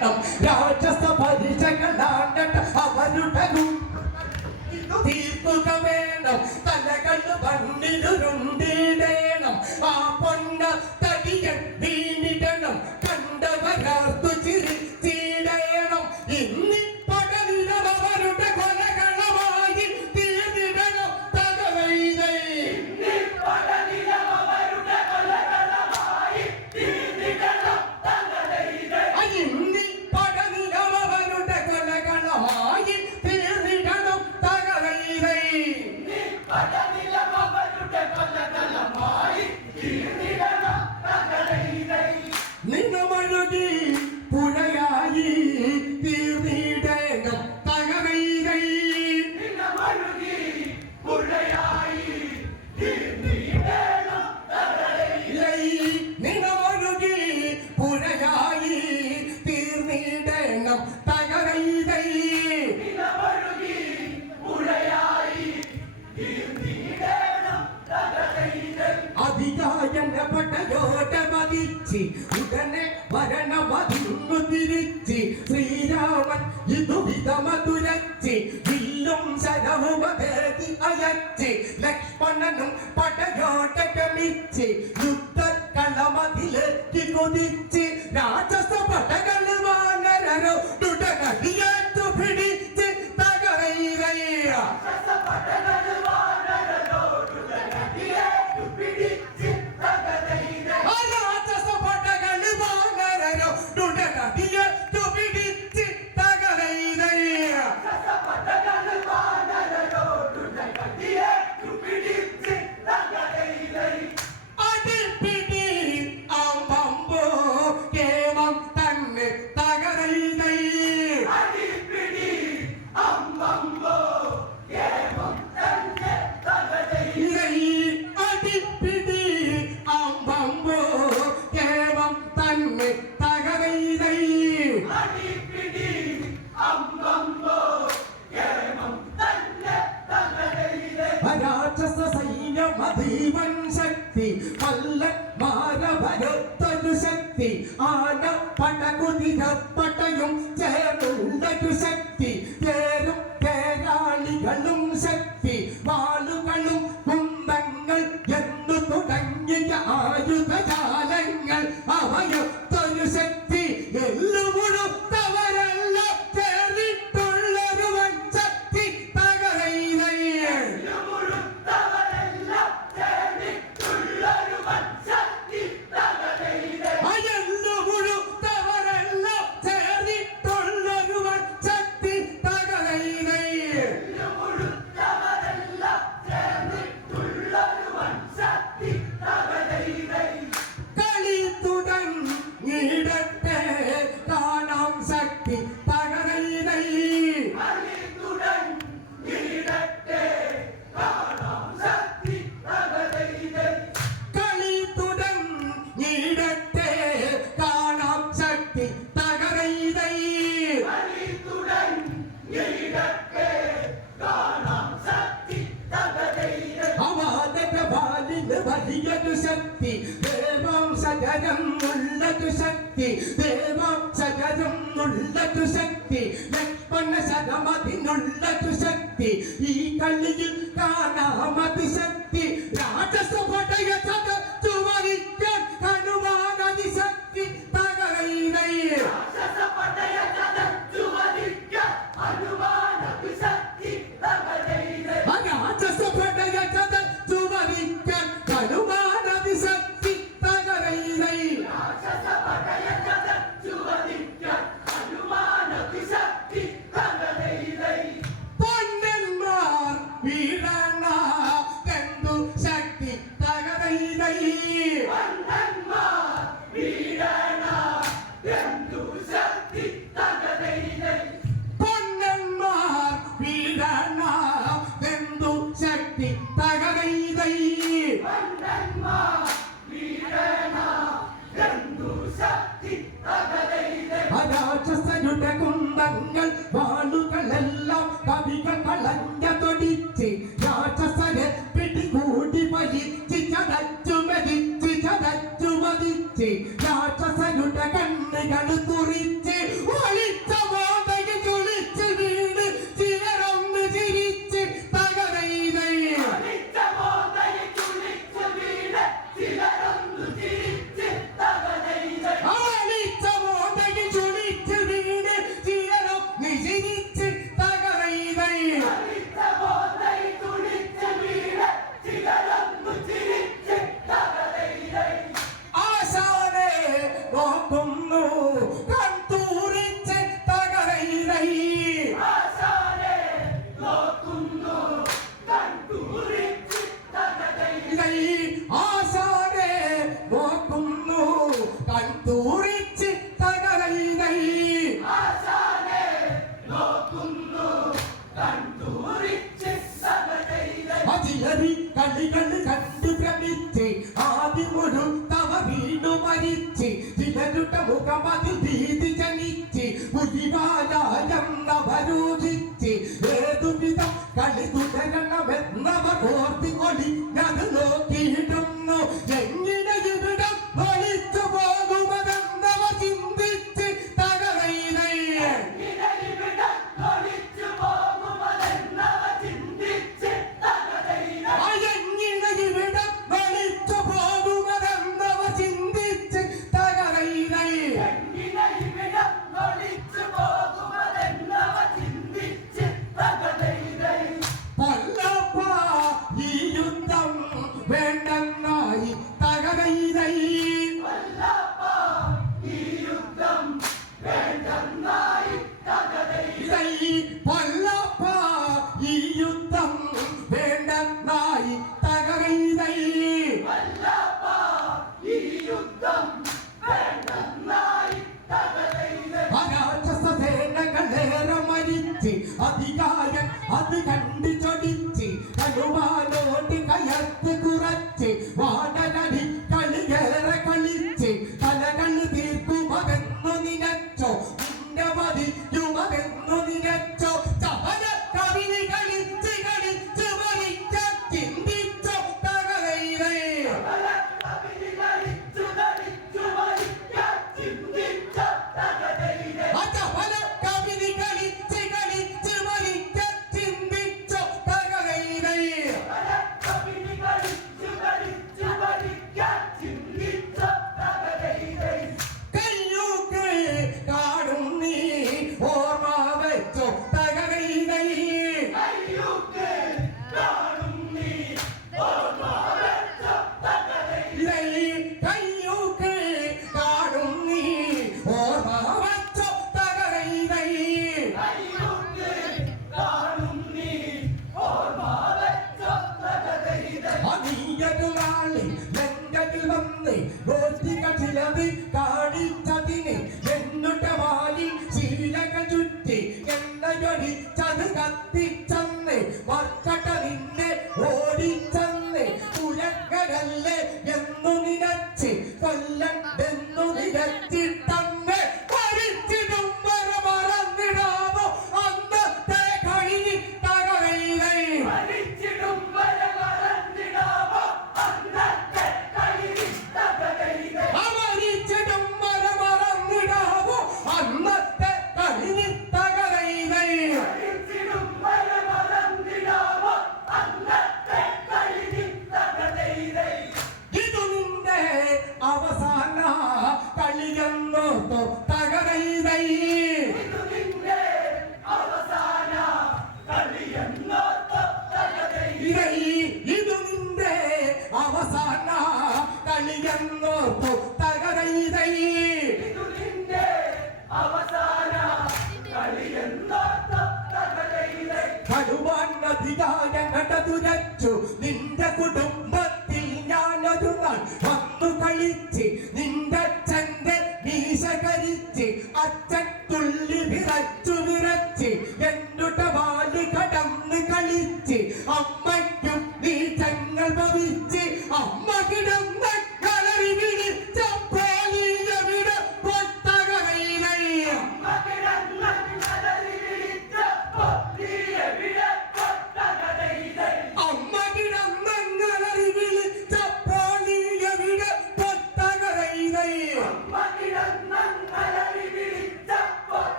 ആണ്ടട്ടം രാക്ഷസ പരീക്ഷകൾ ആണ്ടട്ടം അവരുടെ തീർക്കുക വേണം. തലകൾ മണ്ണിലുരുണ്ട് രൂപഭേദി അയച്ച് ലക്ഷ്മണനും പടയോട്ടകമിച്ച് യുദ്ധ കളമതിലേക്ക് കുതിച്ച് രാജസ പടകൾ കല്ല മാരഭരത്തൊരു ശക്തി ആന പടകുതിരപ്പടയും ചേർന്നുണ്ടൊരു ശക്തി. i'm Milana. everybody,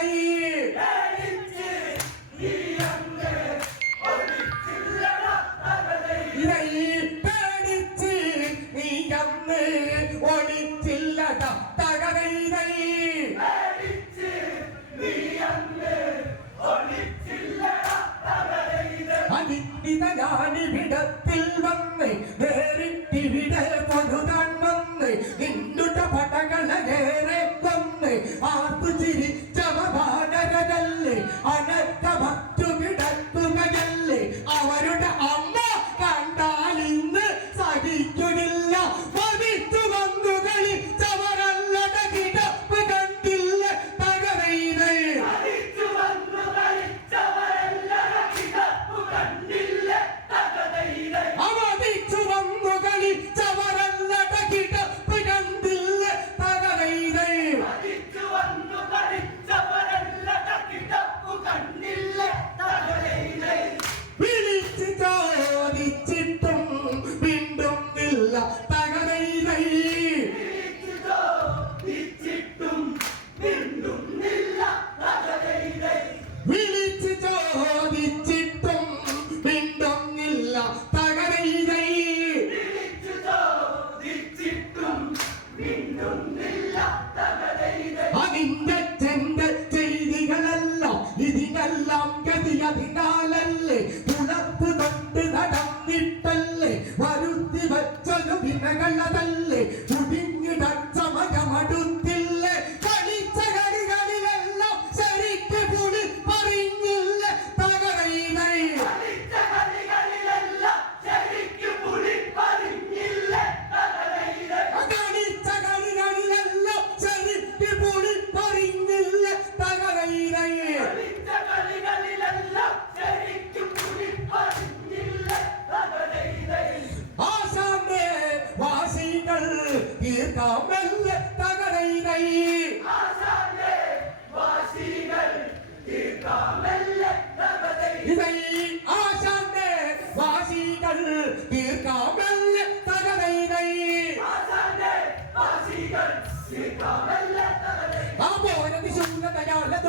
Bye.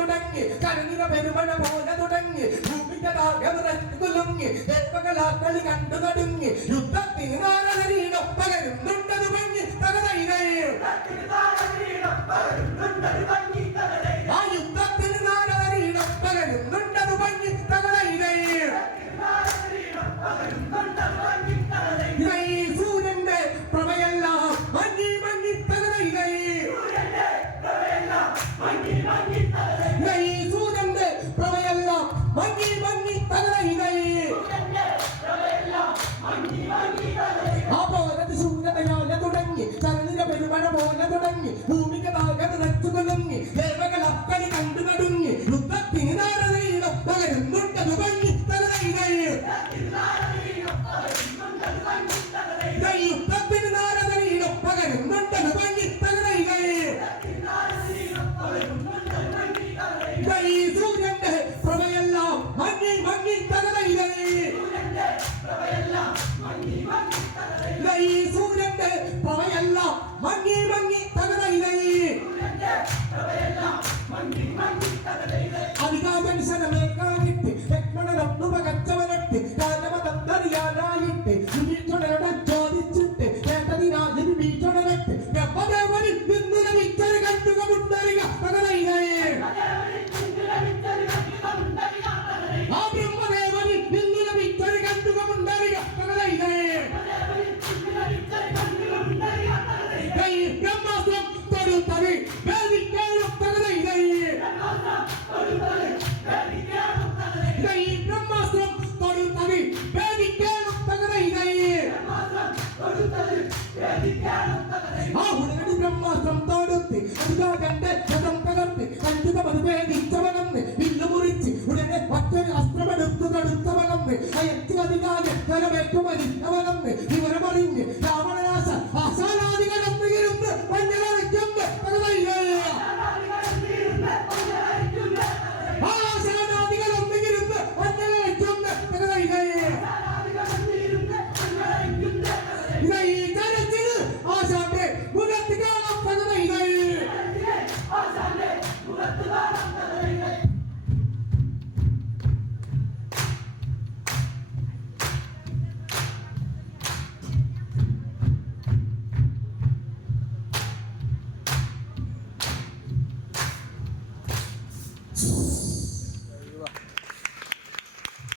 തുടങ്ങി. കരുതിന പെരുമണ പോലെ തുടങ്ങി. ഭൂമിന്റെ കുലുങ്ങി. ദേവകലാക്കളി കണ്ടു നടുങ്ങി. യുദ്ധത്തിന് നാരഹരീണം പകരുന്നുണ്ടത് മഞ്ഞി തകതൈനയും ആ യുദ്ധത്തിന് നാരഹരീണം